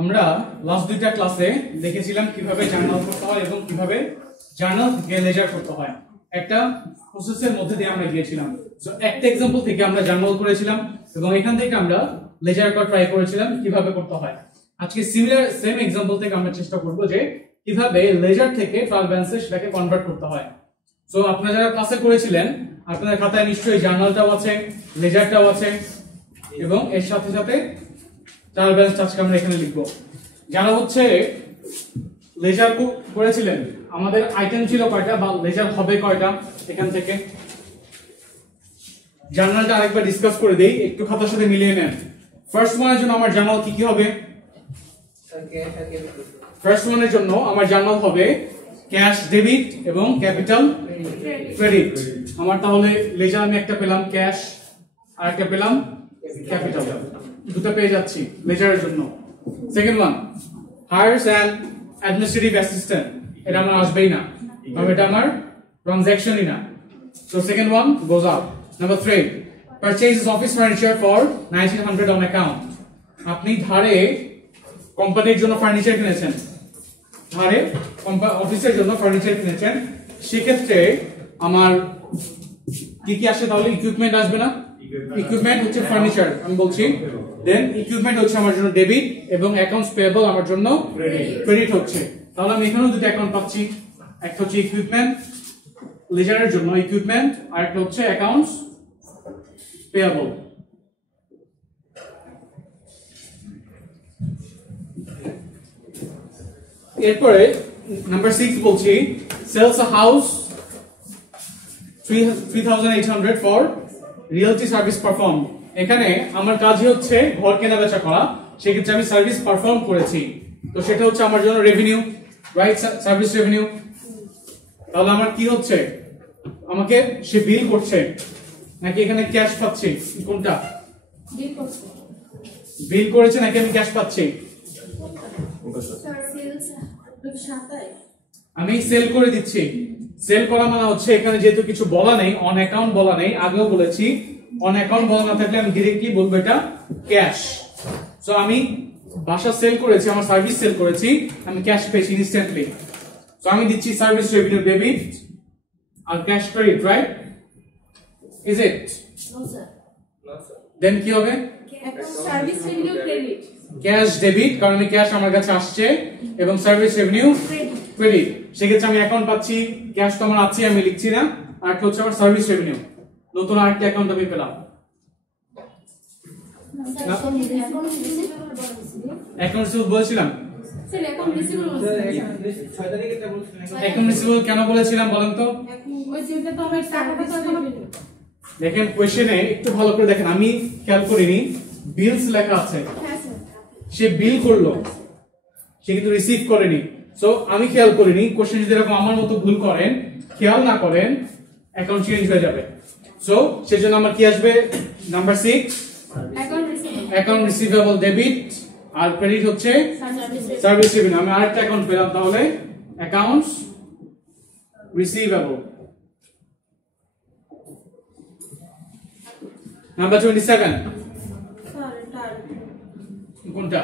আমরা লাস্ট দুইটা ক্লাসে দেখেছিলাম কিভাবে জার্নাল করতে হয় এবং কিভাবে জার্নাল থেকে লেজার করতে হয়। একটা প্রসেসের মধ্যে দিয়ে আমরা গিয়েছিলাম। সো একটা एग्जांपल থেকে আমরা জার্নাল করেছিলাম এবং এখান থেকে আমরা লেজার করা ট্রাই করেছিলাম কিভাবে করতে হয়। আজকে সিমিলার সেম एग्जांपल থেকে আমরা চেষ্টা করব যে কিভাবে লেজার থেকে ট্রায়াল ব্যালেন্সে সেটাকে কনভার্ট করতে হয়। সো আপনারা যারা ক্লাসে করেছিলেন আপনাদের খাতায় নিশ্চয়ই জার্নালটাও আছে, লেজারটাও আছে এবং এর সাথে সাথে ট্রায়াল ব্যালেন্স আজকে আমরা এখানে লিখব। যারা হচ্ছে লেজার করেছিলেন আমাদের আইটেম ছিল কয়টা বা লেজার হবে কয়টা এখান থেকে জার্নালটা আরেকবার ডিসকাস করে দেই, একটু খাতার সাথে মিলিয়ে নেন। ফার্স্ট ওয়ানের জন্য আমার জার্নাল কি কি হবে? ফার্স্ট ওয়ানের জন্য আমার জার্নাল হবে ক্যাশ ডেবিট এবং ক্যাপিটাল ক্রেডিট। আমার তাহলে লেজার আমি একটা পেলাম ক্যাশ আর একটা পেলাম ক্যাপিটাল, দুটো পেয়ে যাচ্ছি লেজারের জন্য। Second one hires and administrative assistant, এটা আমার আসবেই না কারণ এটা আমার ট্রানজাকশনই না। So second one goes up. Number 3 purchases office furniture for 1900 on account. আপনি ধারে কোম্পানির জন্য ফার্নিচার কিনেছেন, ধারে অফিসের জন্য ফার্নিচার কিনেছেন, সেক্ষেত্রে আমার কি কি আসে? তাহলে ইকুইপমেন্ট আসবে না? ইকুইপমেন্ট হচ্ছে ফার্নিচার আমি বলছি, দেন ইকুইপমেন্ট হচ্ছে আমার জন্য ডেবিট এবং অ্যাকাউন্টস পেয়েবল আমার জন্য ক্রেডিট হচ্ছে। তাহলে আমি এখানেও দুটো অ্যাকাউন্ট পাচ্ছি, একটা হচ্ছে ইকুইপমেন্ট লেজারের জন্য ইকুইপমেন্ট আর একটা হচ্ছে অ্যাকাউন্টস পেয়েবল। এরপরে নাম্বার 6 বলছি sales a house 3800 for realty service perform. এখানে আমার কাজই হচ্ছে ঘর কেনা বেচা করা, সেক্ষেত্রে আমি সার্ভিস পারফর্ম করেছি, তো সেটা হচ্ছে আমার জন্য রেভিনিউ, রাইট? Service revenue. তাহলে আমার কি হচ্ছে? আমাকে সে বিল করছে নাকি এখানে ক্যাশ পাচ্ছি? কোনটা? বিল করেছে নাকি আমি ক্যাশ পাচ্ছি? আমি সেল করে দিচ্ছি। সেল করা মানে হচ্ছে এখানে যেহেতু কিছু বলা নেই, অন অ্যাকাউন্ট বলা নেই, আগেও বলেছি অন অ্যাকাউন্ট বলা না থাকলে আমি ডিরেক্টলি বলবো এটা ক্যাশ। সো আমি বাসা সেল করেছি, আমার সার্ভিস সেল করেছি, আমি ক্যাশ পেয়েছি ইনস্ট্যান্টলি। সো আমি দিচ্ছি সার্ভিস রেভিনিউ ডেবিট আর cash credit, right? Is it? No sir. Then কি হবে? Service revenue credit. Cash debit কারণ আমি ক্যাশ আমার কাছে আসছে এবং সার্ভিস রেভিনিউ ক্রেডিট, সেক্ষেত্রে আমি অ্যাকাউন্ট পাচ্ছি, ক্যাশ তো আমার আছে আমি লিখছি না, আর একটা হচ্ছে আমার সার্ভিস রেভিনিউ, নতুন আরেকটা অ্যাকাউন্ট আমি পেলাম। অ্যাকাউন্ট রিসিভেবল বলেছিলাম, স্যার অ্যাকাউন্ট রিসিভেবল 6 তারিখে এটা বলছিলেন। অ্যাকাউন্ট রিসিভেবল কেন বলেছিলাম বলেন তো? ওই চিন্তা তো আমার টাকাটা তো এখনো দেখেন কোশ্চেনে একটু ভালো করে দেখেন, আমি খেয়াল করিনি বিলস লেখা আছে, হ্যাঁ স্যার সে বিল করলো, সে কিন্তু রিসিভ করেনি। সো আমি খেয়াল করিনি, কোশ্চেন যদি এরকম আমার মতো ভুল করেন, খেয়াল না করেন, অ্যাকাউন্ট চেঞ্জ হয়ে যাবে। সো সেজন্য আমার কি আসবে? নাম্বার 6 অ্যাকাউন্ট রিসিভেবল ডেবিট আর ক্রেডিট হচ্ছে সার্ভিস রেভিনিউ। আমি আরেকটা অ্যাকাউন্ট পেলাম, তাহলে অ্যাকাউন্টস রিসিভেবল। নাম্বার 27 কোনটা?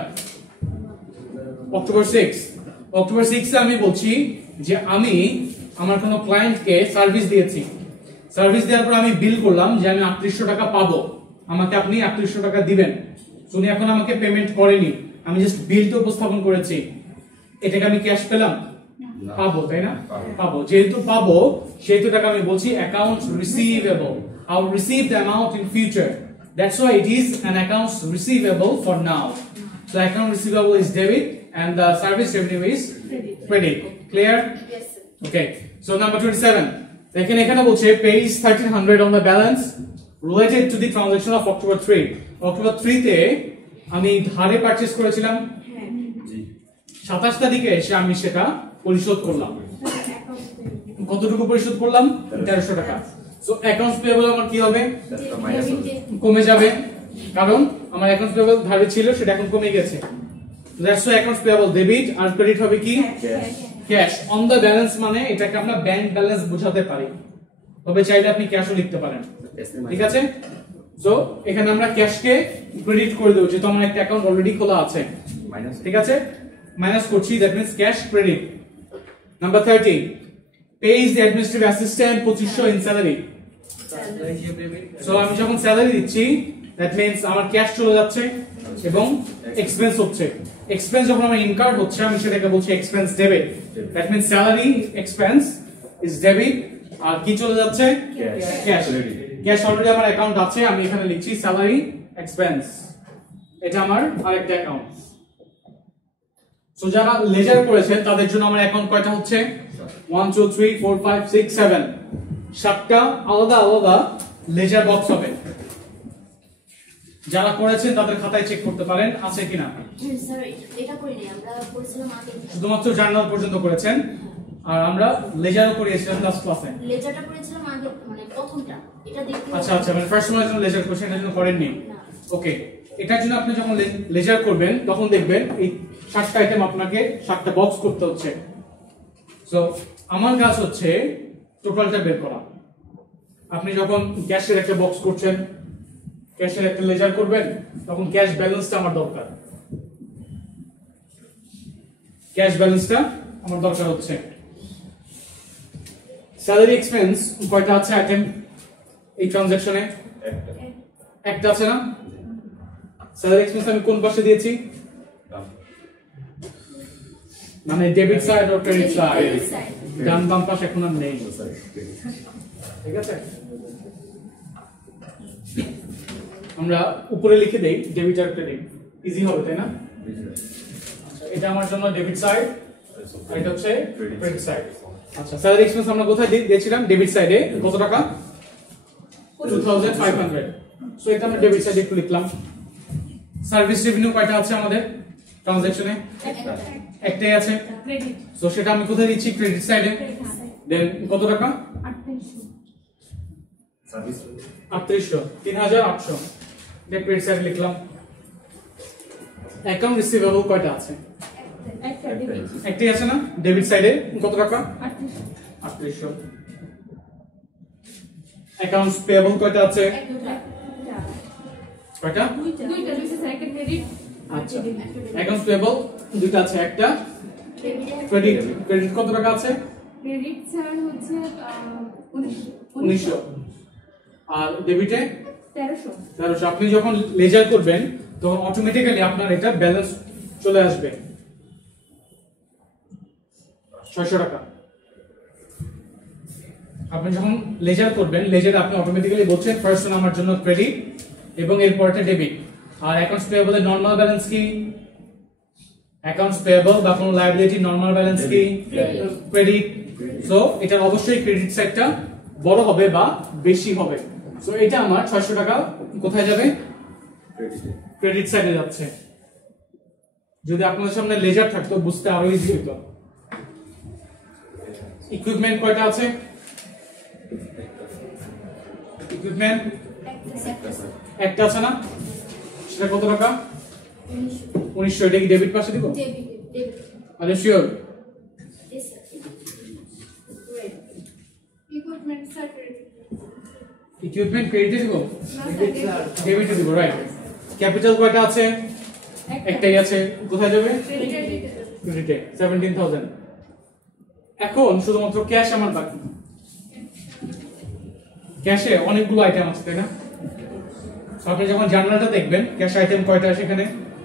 অক্টোবর 6। অক্টোবর 6 এ আমি বলছি যে আমি আমার কোনো ক্লায়েন্টকে সার্ভিস দিয়েছি, সার্ভিস দেওয়ার পর আমি বিল করলাম যে আমি 3800 টাকা পাবো, আমাকে আপনি 3800 টাকা দিবেন। শুনি এখন আমাকে পেমেন্ট করেনি, আমি জাস্ট বিলটা উপস্থাপন করেছি, এটাকে আমি ক্যাশ পেলাম? পাবো, তাই না? পাবো, যেহেতু পাবো সেহেতু টাকা আমি বলছি accounts receivable. I will receive the amount in future. That's why it is an accounts receivable for now. So account receivable is debit and the service revenue is credit. Clear? Yes sir. Okay. So number 27. এখানে বলছে pays 1300 on the balance related to the transaction of October 3. October 3 তে আমি ধারে purchase করেছিলাম, 27 তারিখে এসে আমি সেটা পরিশোধ করলাম। কতটুকু পরিশোধ করলাম? 1300 টাকা। সো অ্যাকাউন্টস পেয়েবল আমার কি হবে? কমে যাবে, কারণ আমার অ্যাকাউন্টস পেয়েবল ধারে ছিল সেটা এখন কমে গেছে। That's why accounts payable debit আর ক্রেডিট হবে কি? Cash on the balance. মানে এটাকে আমরা ব্যাংক ব্যালেন্স বোঝাতে পারি, তবে চাইলে আপনি ক্যাশও লিখতে পারেন, ঠিক আছে? সো এখানে আমরা ক্যাশকে ক্রেডিট করে দেব, যেহেতু আমার একটা অ্যাকাউন্ট অলরেডি খোলা আছে। ঠিক আছে, মাইনাস করছি, that means cash credit. Number 30, pays the administrative assistant 2500 in salary. So আমি যখন স্যালারি দিচ্ছি দ্যাট মিন্স আমার ক্যাশ চলে যাচ্ছে এবং এক্সপেন্স হচ্ছে। এক্সপেন্স যখন আমার ইনকার হচ্ছে আমি সেটাকে বলছি expense debit. That means salary expense is debit, আর কি চলে যাচ্ছে? ক্যাশ। ক্যাশ অলরেডি আমার অ্যাকাউন্ট আছে, আমি এখানে লিখছি স্যালারি এক্সপেন্স, এটা আমার আরেকটা অ্যাকাউন্ট। সো যারা লেজার করেছেন তাদের জন্য আমার অ্যাকাউন্ট কয়টা হচ্ছে? 1 2 3 4 5 6 7, 7টা আলাদা আলাদা লেজার বক্স হবে। যারা করেছেন তাদের খাতায় চেক করতে পারেন আছে কিনা। স্যার এটা করিনি, আমরা করেছিলাম আগে। শুধুমাত্র জার্নাল পর্যন্ত করেছেন, আর আমরা লেজারও করিয়েছিলাম লাস্ট ক্লাসে। লেজারটা করেছিলাম আগে, মানে প্রথমটা এটা দেখতে। আচ্ছা আচ্ছা, মানে ফার্স্ট সময়ের জন্য লেজার করছেন, এটার জন্য করেননি। ওকে, এটার জন্য আপনি যখন লেজার করবেন তখন দেখবেন এই 7টা আইটেম আপনাকে 7টা বক্স করতে হচ্ছে। সো আমার কাজ হচ্ছে টোটালটা বের করা। আপনি যখন ক্যাশের একটা বক্স করছেন, ক্যাশের একটা লেজার করবেন, তখন ক্যাশ ব্যালেন্সটা আমার দরকার। ক্যাশ ব্যালেন্সটা আমার দরকার হচ্ছে। স্যালারি এক্সপেন্স কয়টা আছে আইটেম এই ট্রানজাকশনে? একটা আছে না? স্যালারি এক্সপেন্স আমি কোন পাশে দিয়েছি? মানে ডেবিট সাইড আর ক্রেডিট সাইড, ডান বাম পাশ এখন আর নেই। ঠিক আছে, আমরা উপরে লিখে দেই ডেবিট আর ক্রেডিট, ইজি হবে তাই না? আচ্ছা, এটা আমার জন্য ডেবিট সাইড আর এটা হচ্ছে ক্রেডিট সাইড। আচ্ছা, স্যালারি এক্সপেন্স আমরা কোথায় দিয়েছিলাম? ডেবিট সাইডে। কত টাকা? 2500। সো এটা আমরা ডেবিট সাইডে একটু লিখলাম। সার্ভিস রেভিনিউ কয়টা আছে আমাদের ট্রানজাকশনে? একটাই আছে। ক্রেডিট সো সেটা আমি কোথায় দিচ্ছি? ক্রেডিট সাইডে। দেন কত টাকা? 3800, 3800 এটা ক্রেডিট সাইডে লিখলাম। অ্যাকাউন্ট রিসিভেবল কয়টা আছে? একটা ডেবিট একটাই আছে না? ডেবিট সাইডে কত টাকা? 3800। 3800। অ্যাকাউন্টস পেয়েবল কয়টা আছে? কয়টা? দুইটা স্যার, একটা ক্রেডিট। আচ্ছা, অ্যাকাউন্টস পেয়েবল দুটো আছে, একটা ক্রেডিট। ক্রেডিট কত টাকা আছে? ক্রেডিট স্যার হচ্ছে 1900। আর ডেবিটে 1300। আপনি যখন লেজার করবেন তখন অটোমেটিক্যালি আপনার এটা ব্যালেন্স চলে আসবে 600 টাকা। আপনি যখন লেজার করবেন, লেজারে আপনি অটোমেটিক্যালি বলছেন ফার্স্ট আমার জন্য ক্রেডিট এবং এরপরটা ডেবিট। আর অ্যাকাউন্টস পেয়েবল এর নরমাল ব্যালেন্স কি? অ্যাকাউন্টস পেয়েবল বা কোনো লায়াবিলিটি নরমাল ব্যালেন্স কি? ক্রেডিট। সো এটা অবশ্যই ক্রেডিট সাইডটা বড় হবে বা বেশি হবে। সো এটা আমার 600 টাকা কোথায় যাবে? ক্রেডিট সাইডে যাচ্ছে। যদি আপনাদের সামনে লেজার থাকতো বুঝতে আরো ইজি হতো। ইকুইপমেন্ট কয়টা আছে? ইকুইপমেন্ট একটা আছে না? সেটা কত টাকা? 1900। এটা কি ডেবিট পাশে দিব? আর sure? Equipment sir credit. Equipment ক্রেডিটে দিব? না স্যার, ডেবিটে দিব, রাইট। ক্যাপিটাল কয়টা আছে? একটাই আছে, কোথায় যাবে? ক্রেডিটে 17000। এখন শুধুমাত্র ক্যাশ আমার বাকি। ক্যাশে অনেকগুলো আইটেম আছে তাই না? আপনি যখন জার্নালটা দেখবেন ক্যাশ আইটেম কয়টা আছে এখানে?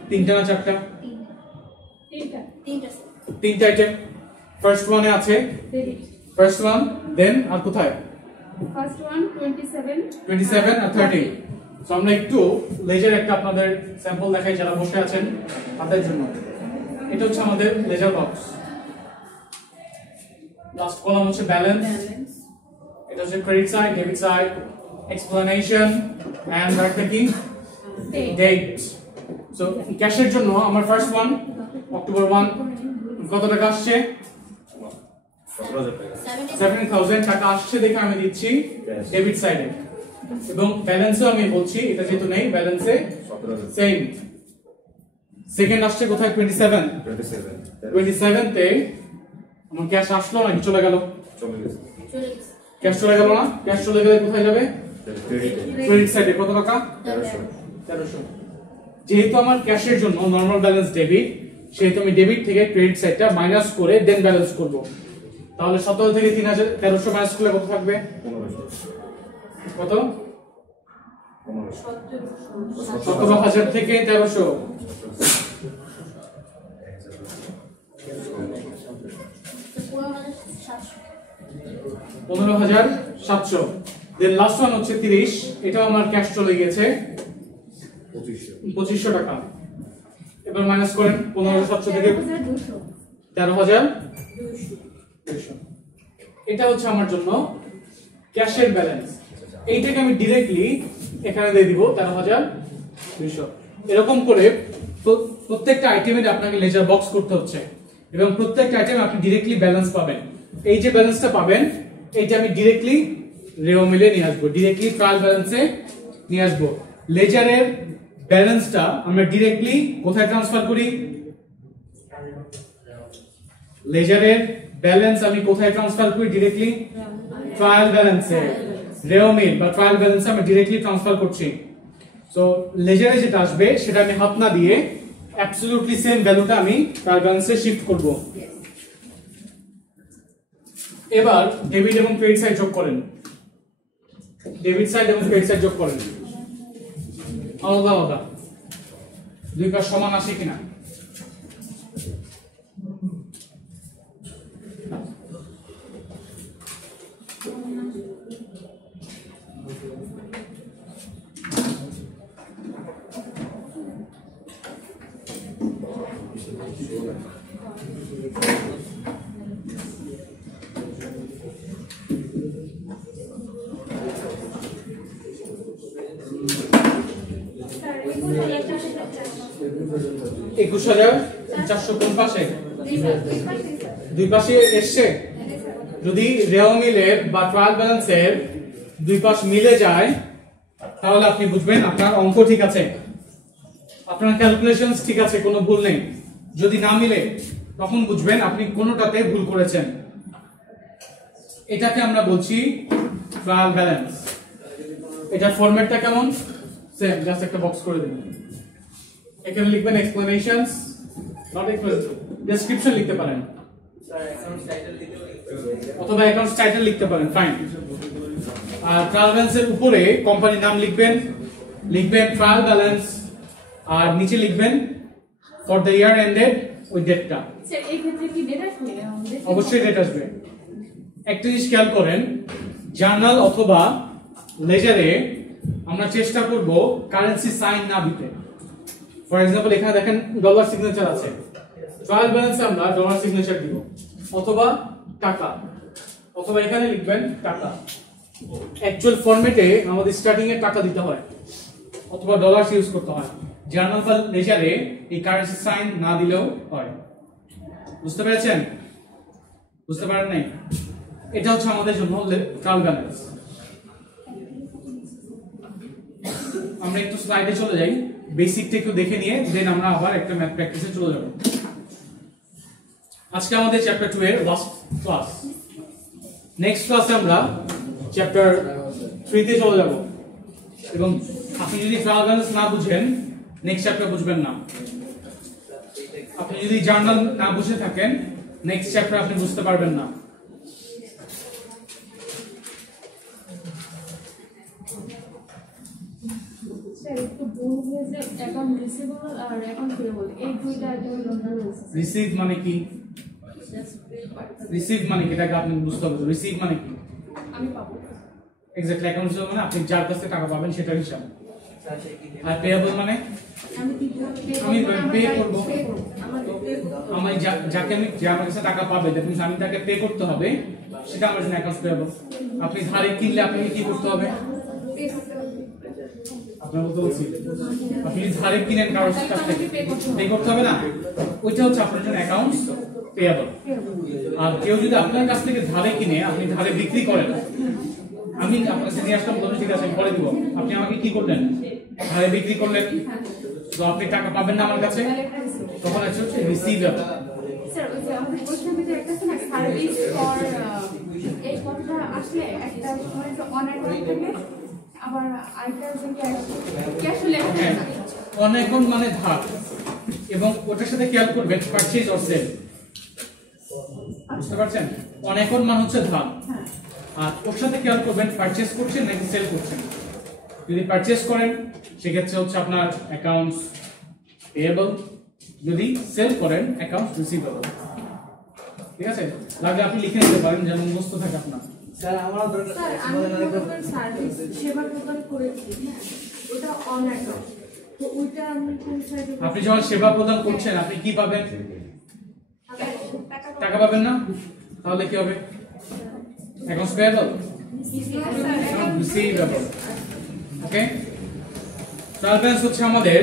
3টা না 4টা? তিনটা আইটেম। ফার্স্ট ওয়ানে আছে ডেবিট। ফার্স্ট ওয়ান, দেন আর কোথায়? ফার্স্ট ওয়ান 27 আর 30। সো আমরা একটু লেজার একটা আপনাদের স্যাম্পল দেখাই যারা বসে আছেন তাদের জন্য। এটা হচ্ছে আমাদের লেজার বক্স। লাস্ট কলাম হচ্ছে ব্যালেন্স, এটা হচ্ছে credit side, debit side, explanation and right কি ডেট। সো ক্যাশের জন্য আমার ফার্স্ট ওয়ান অক্টোবর 1 কত টাকা আসছে? 7000 টাকা আসছে দেখে আমি দিচ্ছি ডেবিট সাইডে, এবং ব্যালেন্সও আমি বলছি এটা যেহেতু নেই ব্যালেন্সে সেম। সেকেন্ড আসছে কোথায়? 27 তে আমার ক্যাশ আসলো নাকি চলে গেল? ক্যাশ চলে গেল না? ক্যাশ চলে গেলে কোথায় যাবে? ক্রেডিট সাইডে কত টাকা? 1300। যেহেতু আমার ক্যাশের জন্য নরমাল ব্যালেন্স ডেবিট, সেহেতু আমি ডেবিট থেকে ক্রেডিট সাইডটা মাইনাস করে দেন ব্যালেন্স করব। তাহলে 17 থেকে 1300 মাইনাস করলে কত থাকবে? কত? 17,000 থেকে 1300 15,700। দেন লাস্ট ওয়ান হচ্ছে 30, এটাও আমার ক্যাশ চলে গিয়েছে 2500 টাকা। এবার মাইনাস করেন 15,700 থেকে 13,200। এটা হচ্ছে আমার জন্য ক্যাশের ব্যালেন্স। এইটাকে আমি ডিরেক্টলি এখানে দিয়ে দিব 13,200। এরকম করে প্রত্যেকটা আইটেমের আপনাকে লেজার বক্স করতে হচ্ছে এবং প্রত্যেকটা আইটেমে আপনি ডিরেক্টলি ব্যালেন্স পাবেন। এই যে ব্যালেন্সটা পাবেন এইটা আমি ডিরেক্টলি রেও মিলে নিয়ে আসবো, ডিরেক্টলি ট্রায়াল ব্যালেন্সে নিয়ে আসবো। লেজারের ব্যালেন্সটা আমরা ডিরেক্টলি কোথায় ট্রান্সফার করি? লেজারের ব্যালেন্স আমি কোথায় ট্রান্সফার করি? ডিরেক্টলি ট্রায়াল ব্যালেন্সে, রেও মিল বা ট্রায়াল ব্যালেন্সে আমি ডিরেক্টলি ট্রান্সফার করছি। সো লেজারে যেটা আসবে সেটা আমি হাফ না দিয়ে অ্যাবসলিউটলি সেম ভ্যালুটা আমি ট্রায়াল ব্যালেন্সে শিফট করব। এবার ডেবিট এবং ক্রেডিট সাইড যোগ করেন, ডেবিট সাইড এবং ক্রেডিট সাইড যোগ করেন আলাদা আলাদা, দুই পাশ সমান আসে কিনা। স্যার এগুলো একটা 21,400 কোন পাশে? দুই পাশে এসছে। যদি রেও মিলের বা ট্রায়াল ব্যালেন্সের দুই পাশ মিলে যায় তাহলে আপনি বুঝবেন আপনার অঙ্ক ঠিক আছে, আপনার ক্যালকুলেশনস ঠিক আছে, কোনো ভুল নেই। যদি না মিলে তখন বুঝবেন আপনি কোনোটাতে ভুল করেছেন। এটাকে আমরা বলছি ট্রায়াল ব্যালেন্স। এটার ফরম্যাটটা কেমন? সেম, জাস্ট একটা বক্স করে দিন। এখানে লিখবেন এক্সপ্লেনেশনস, নট এক্সপ্লেনেশন, ডেসক্রিপশন লিখতে পারেন অথবা অ্যাকাউন্টস টাইটেল লিখতে পারেন, ফাইন। আর ট্রায়াল ব্যালেন্সের উপরে কোম্পানির নাম লিখবেন, লিখবেন ট্রায়াল ব্যালেন্স, আর নিচে লিখবেন ফর দ্য ইয়ার এন্ডেড ওই ডেটটা। স্যার এই ক্ষেত্রে কি ডেট আসবে? অবশ্যই ডেট আসবে। একটা জিনিস খেয়াল করেন, জার্নাল অথবা লেজারে আমরা চেষ্টা করব কারেন্সি সাইন না দিতে। ফর এক্সাম্পল এখানে দেখেন ডলার সিগনেচার আছে, ট্রায়াল ব্যালেন্সে আমরা ডলার সিগনেচার দিব অথবা টাকা, অথবা এখানে লিখবেন টাকা। অ্যাকচুয়াল ফরম্যাটে আমাদের স্টার্টিং এ টাকা দিতে হয় অথবা ডলার ইউজ করতে হয়। জার্নাল বা লেজারে এই কারেন্সি সাইন না দিলেও হয়। বুঝতে পেরেছেন? বুঝতে পারেন নাই? এটা হচ্ছে আমাদের জন্য ট্রায়াল ব্যালেন্স। আমরা একটু স্লাইডে চলে যাই, বেসিকটা একটু দেখে নিয়ে দেন আমরা আবার একটা ম্যাথ প্র্যাকটিসে চলে যাব। আজকে আমাদের চ্যাপ্টার 2 এর লাস্ট ক্লাস। নেক্সট ক্লাসে আমরা চ্যাপ্টার 3 তে চলে যাব এবং আপনি যদি ট্রায়াল ব্যালেন্স না বুঝেন নেক্সট চ্যাপ্টার বুঝবেন না। আপনি যদি জার্নাল না বুঝে থাকেন নেক্সট চ্যাপ্টার আপনি বুঝতে পারবেন না। স্যার একটু ভুল হয়েছে, অ্যাকাউন্ট রিসিভেবল আর অ্যাকাউন্ট পেয়েবল এই দুইটা আইটেমের লন্ডন রয়েছে। রিসিভ মানে কি? রিসিভ মানে কি এটাকে আপনি বুঝতে হবে। রিসিভ মানে কি? আমি পাবো। এক্স্যাক্টলি অ্যাকাউন্ট মানে আপনি যার কাছে টাকা পাবেন সেটার হিসাব। আর পেয়েবল মানে আমি কি আমি পে করব। আমার পে করব। আমি যাকে আমি যে আমার কাছে টাকা পাবে দ্যাট মিন্স আমি তাকে পে করতে হবে, সেটা আমার জন্য অ্যাকাউন্টস পেয়েবল। আপনি ধারে কিনলে আপনাকে কি করতে হবে? পে করতে হবে। আপনার বলতে বলছি আপনি ধারে কিনেন কারোর কাছ থেকে পে করতে হবে না, ওইটা হচ্ছে আপনার জন্য অ্যাকাউন্টস পেয়েবল। আর কেউ যদি আপনার কাছ থেকে ধারে কিনে আপনি ধারে বিক্রি করেন, আমি আপনার কাছে নিয়ে আসলাম বলুন ঠিক আছে আমি করে দিব, আপনি আমাকে কি করলেন? ধারে বিক্রি করলেন, তো আপনি টাকা পাবেন না আমার কাছে, তখন হচ্ছে রিসিভেবল। স্যার ওই যে আমাদের কোশ্চেন ভিতরে একটা আছে না সার্ভিস ফর এই কথাটা আসলে একটা মানে অন অ্যাকাউন্ট থেকে আবার আইটার যে ক্যাশ লেখা থাকে না। অনেকন মানে ধার, এবং ওটার সাথে খেয়াল করবেন পারচেজ অর সেল। বুঝতে পারছেন? অনেকন মানে হচ্ছে ধার, আর ওর সাথে খেয়াল করবেন পারচেজ করছেন নাকি সেল করছেন। যদি পারচেজ করেন সেক্ষেত্রে হচ্ছে আপনার অ্যাকাউন্টস পেয়েবল, যদি সেল করেন অ্যাকাউন্টস রিসিভেবল। ঠিক আছে, লাগলে আপনি লিখে নিতে পারেন যেমন মুখস্থ থাকে আপনার। স্যার আমারও দরকার স্যার আমি প্রোডাক্ট সার্ভিস সেবা প্রদান করেছি, হ্যাঁ ওটা অন অ্যাকাউন্ট, তো ওইটা আমি কোন সাইডে আপনি যখন সেবা প্রদান করছেন আপনি কি পাবেন? টাকা পাবেন না? তাহলে কি হবে? Accounts payable, receivable. Okay, trial balance হচ্ছে আমাদের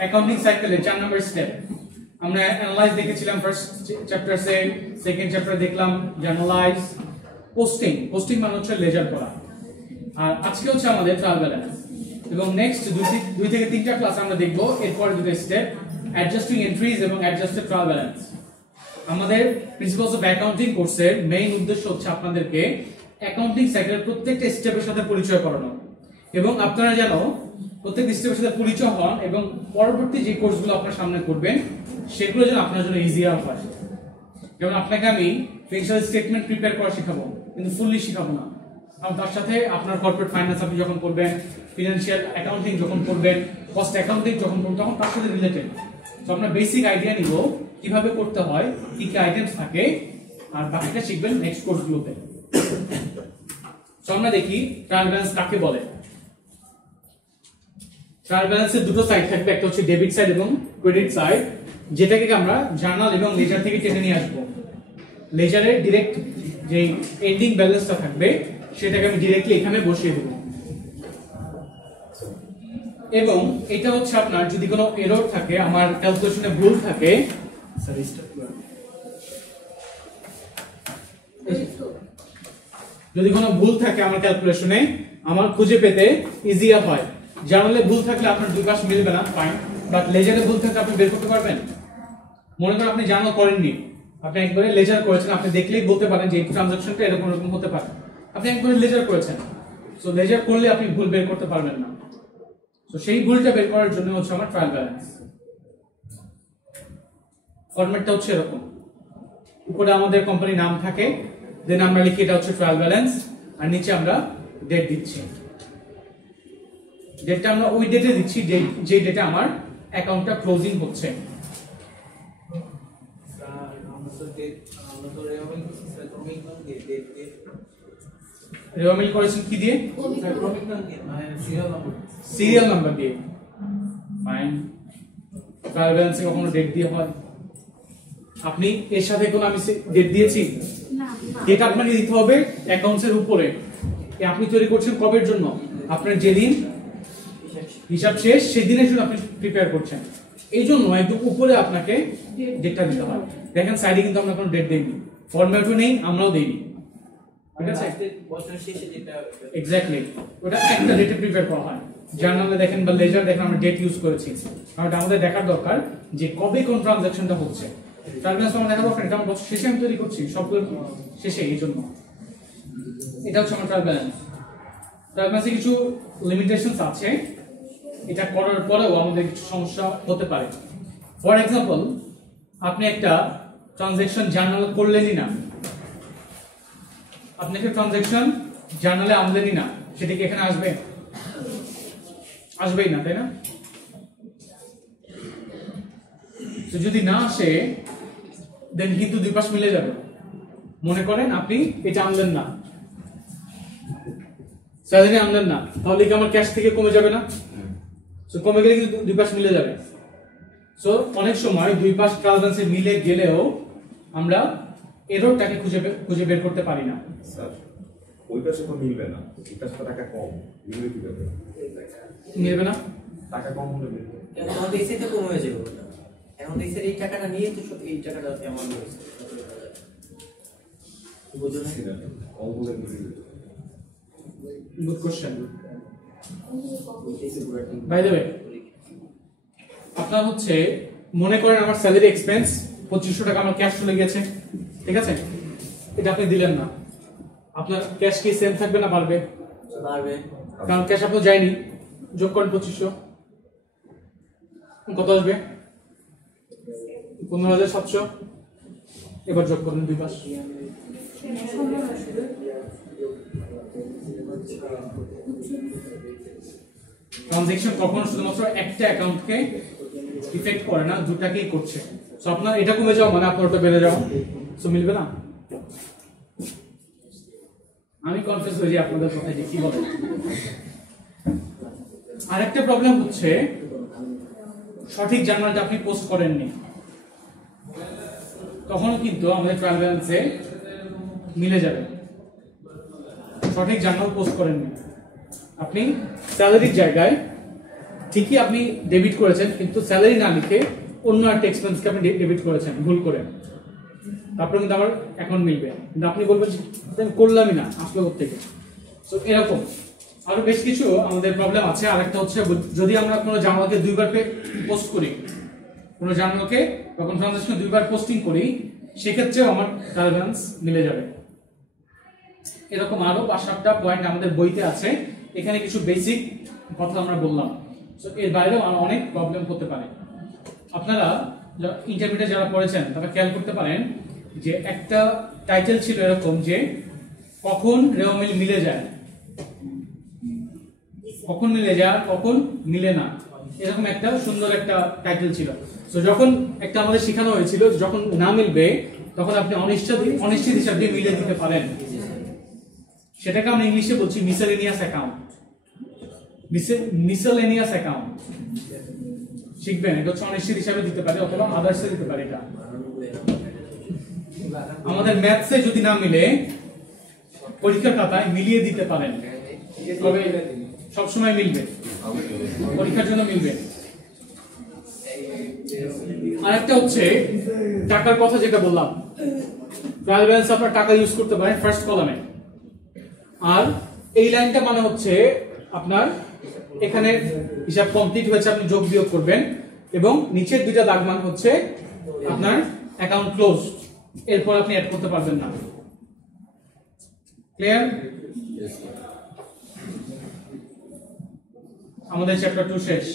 অ্যাকাউন্টিং সাইকেলের 4 নম্বর স্টেপ। আমরা অ্যানালাইজ দেখেছিলাম ফার্স্ট চ্যাপ্টারে, সেকেন্ড চ্যাপ্টারে দেখলাম জার্নালাইজ, পোস্টিং মানে হচ্ছে লেজার করা, আর আজকে হচ্ছে আমাদের ট্রায়াল ব্যালেন্স। এবং নেক্সট 2 থেকে 3টা ক্লাস আমরা দেখব এরপর দুটো স্টেপ, অ্যাডজাস্টিং এন্ট্রিজ এবং অ্যাডজাস্টেড ট্রায়াল ব্যালেন্স। আমাদের প্রিন্সিপালস অফ অ্যাকাউন্টিং কোর্সের মেইন উদ্দেশ্য হচ্ছে আপনাদেরকে অ্যাকাউন্টিং সাইকেলের প্রত্যেকটা স্টেপের সাথে পরিচয় করানো, এবং আপনারা যেন প্রত্যেক স্টেপের সাথে পরিচয় হন এবং পরবর্তী যে কোর্সগুলো আপনার সামনে করবেন সেগুলো যেন আপনার জন্য ইজিয়ার হয়। যেমন আপনাকে আমি ফিনান্সিয়াল স্টেটমেন্ট প্রিপেয়ার করা শেখাবো, কিন্তু ফুললি শেখাবো না, কারণ তার সাথে আপনার কর্পোরেট ফাইন্যান্স আপনি যখন করবেন, ফিনান্সিয়াল অ্যাকাউন্টিং যখন করবেন, কস্ট অ্যাকাউন্টিং যখন করবেন, তখন তার সাথে রিলেটেড। তো আমরা বেসিক আইডিয়া নিব কিভাবে করতে হয়, কি কি আইটেমস থাকে, আর বাকিটা শিখবেন নেক্সট কোর্সগুলোতে। তো আমরা দেখি ট্রায়াল ব্যালেন্স কাকে বলে। ট্রায়াল ব্যালেন্সের দুটো সাইড থাকবে, একটা হচ্ছে ডেবিট সাইড এবং ক্রেডিট সাইড, যেটাকে আমরা জার্নাল এবং লেজার থেকে টেনে নিয়ে আসবো। লেজারে ডিরেক্ট যে এন্ডিং ব্যালেন্সটা থাকবে সেটাকে আমি ডিরেক্টলি এখানে বসিয়ে দেব, এবং এটা হচ্ছে আপনার যদি কোনো এরর থাকে, আমার ক্যালকুলেশনে ভুল থাকে, যদি কোনো ভুল থাকে আমার ক্যালকুলেশনে, আমার খুঁজে পেতে ইজিয়ার হয়। জার্নালে ভুল থাকলে আপনার দুই পাশ মিলবে না, ফাইন, বাট লেজারে ভুল থাকলে আপনি বের করতে পারবেন। মনে করেন আপনি জার্নাল করেননি, আপনি একবারে লেজার করেছেন, আপনি দেখলেই বলতে পারেন যে এই ট্রানজাকশনটা এরকম এরকম হতে পারে, আপনি একবারে লেজার করেছেন। সো লেজার করলে আপনি ভুল বের করতে পারবেন না। তো সেই ভুলটা বের করার জন্য হচ্ছে আমার ট্রায়াল ব্যালেন্স। ফরম্যাটটা হচ্ছে এরকম, উপরে আমাদের কোম্পানির নাম থাকে, দেন আমরা লিখি এটা হচ্ছে ট্রায়াল ব্যালেন্স, আর নিচে আমরা ডেট দিচ্ছি। ডেটটা আমরা ওই ডেটে দিচ্ছি যে ডেটে আমার অ্যাকাউন্টটা ক্লোজিং হচ্ছে। রেওয়ামিল করেছেন কি দিয়ে? সিরিয়াল নাম্বার দিয়ে। ফাইন, ট্রায়াল ব্যালেন্সে কখনো ডেট দিয়ে হয়? আপনি এর সাথে কোনো আমি ডেট দিয়েছি? ডেট আপনাকে দিতে হবে অ্যাকাউন্টসের উপরে। আপনি তৈরি করছেন কবের জন্য? আপনার যেদিন হিসাব শেষ সেদিনের জন্য আপনি প্রিপেয়ার করছেন, এই জন্য একদম উপরে আপনাকে ডেটটা দিতে হয়। দেখেন সাইডে কিন্তু আমরা কোনো ডেট দেইনি, ফরম্যাটও নেই, আমরাও দেইনি। ঠিক আছে, বছরের শেষে যেটা এক্স্যাক্টলি ওটা একটা ডেটে প্রিপেয়ার করা হয়। জার্নালে দেখেন বা লেজার দেখেন আমরা ডেট ইউজ করেছি, কারণ আমাদের দেখার দরকার যে কবে কোন ট্রানজাকশনটা হচ্ছে। ট্রায়াল ব্যালেন্স আমার দেখা দরকার, এটা আমার বছর শেষে আমি তৈরি করছি, সবগুলো শেষে, এই জন্য এটা হচ্ছে আমার ট্রায়াল ব্যালেন্স। ট্রায়াল ব্যালেন্সে কিছু লিমিটেশনস আছে, এটা করার পরেও আমাদের কিছু সমস্যা হতে পারে। ফর এক্সাম্পল, আপনি একটা ট্রানজাকশন জার্নালে করলেনই না, আপনি একটা ট্রানজাকশন জার্নালে আনলেনই না, সেটা কি এখানে আসবে? আসবেই না, তাই না? তো যদি না আসে দেন কিন্তু দুই পাশ মিলে যাবে। মনে করেন আপনি এটা আনলেন না, স্যালারি আনলেন না, তাহলে কি আমার ক্যাশ থেকে কমে যাবে না? সো কমে গেলে কিন্তু দুই পাশ মিলে যাবে। সো অনেক সময় দুই পাশ ট্রায়াল ব্যালেন্সে মিলে গেলেও আমরা এররটাকে খুঁজে বের করতে পারি না। স্যার ওই পাশে তো মিলবে না, এই পাশে টাকা কম, মিলবে কি করে? মিলবে না, টাকা কম হলে মিলবে। আমাদের এসে তো কম হয়ে যাবে, এখন এসে এই টাকাটা নিয়ে তো এই টাকাটা কেমন হয়েছে বুঝুন না, কম হলে মিলবে। Good question. By the way, আপনার হচ্ছে মনে করেন আমার স্যালারি এক্সপেন্স 2500 টাকা আমার ক্যাশ চলে গেছে, ঠিক আছে, এটা আপনি দিলেন না, আপনার ক্যাশ কি সেম থাকবে না বাড়বে? বাড়বে, কারণ ক্যাশ আপনার যায়নি, যোগ করেন 2500, কত আসবে? 15,700। এবার যোগ করুন দুই পাশ। ট্রানজেকশন কখনো শুধুমাত্র একটা অ্যাকাউন্টকে ইফেক্ট করে না, দুটাকেই করছে। সো আপনার এটা কমে যাওয়া মানে আপনার ওটা বেড়ে যাওয়া, সো মিলবে না। আমি কনফিউজ হয়ে যাই আপনাদের কথায় যে কি বলেন। আরেকটা প্রবলেম হচ্ছে সঠিক জার্নালটা আপনি পোস্ট করেননি, তখন কিন্তু আমাদের ট্রায়াল ব্যালেন্সে মিলে যাবে। সঠিক জার্নাল পোস্ট করেননি, আপনি স্যালারির জায়গায় ঠিকই আপনি ডেবিট করেছেন, কিন্তু স্যালারি না লিখে অন্য একটা এক্সপেন্সকে আপনি ডেবিট করেছেন ভুল করে, তারপরে কিন্তু আমার অ্যাকাউন্ট মিলবে, কিন্তু আপনি বলবেন যে আমি করলামই না, আসলে থেকে। সো এরকম আরো বেশ কিছু আমাদের প্রবলেম আছে। আরেকটা হচ্ছে যদি আমরা কোনো জার্নালকে দুইবার পোস্ট করি, কোনো জার্নালকে বা কোনো ট্রানজাকশন দুইবার পোস্টিং করি, সেক্ষেত্রেও আমার ট্রায়াল ব্যালেন্স মিলে যাবে। এরকম আরো 5-7টা পয়েন্ট আমাদের বইতে আছে, এখানে কিছু বেসিক কথা আমরা বললাম। সো এর বাইরেও অনেক প্রবলেম হতে পারে। আপনারা ইন্টারমিডিয়েট যারা পড়েছেন তারা খেয়াল করতে পারেন যে একটা টাইটেল ছিল এরকম যে কখন রেও মিল মিলে যায়, কখন মিলে যায়, কখন মিলে না, এরকম একটা সুন্দর একটা টাইটেল ছিল। তো যখন একটা আমাদের শেখানো হয়েছিল যখন না মিলবে তখন আপনি অনিশ্চিত হিসাব দিয়ে মিলে দিতে পারেন, সেটাকে আমরা ইংলিশে বলছি মিসেলেনিয়াস অ্যাকাউন্ট। মিসেলেনিয়াস অ্যাকাউন্ট শিখবেন, এটা হচ্ছে অনিশ্চিত হিসাবে দিতে পারে অথবা আদার্সে দিতে পারে। এটা আমাদের ম্যাথসে যদি না মিলে পরীক্ষার খাতায় মিলিয়ে দিতে পারেন, তবে সবসময় মিলবে, পরীক্ষার জন্য মিলবে। আরেকটা হচ্ছে টাকার কথা যেটা বললাম, ট্রায়াল ব্যালেন্স আপনার টাকা ইউজ করতে পারেন ফার্স্ট কলামে, আর এই লাইনটা মানে হচ্ছে আপনার এখানে হিসাব কমপ্লিট হয়েছে, আপনি যোগ বিয়োগ করবেন, এবং নিচের দুইটা দাগ মান হচ্ছে আপনার অ্যাকাউন্ট ক্লোজ, এরপর আপনি অ্যাড করতে পারবেন না। ক্লিয়ার? আমাদের চ্যাপ্টার 2 শেষ।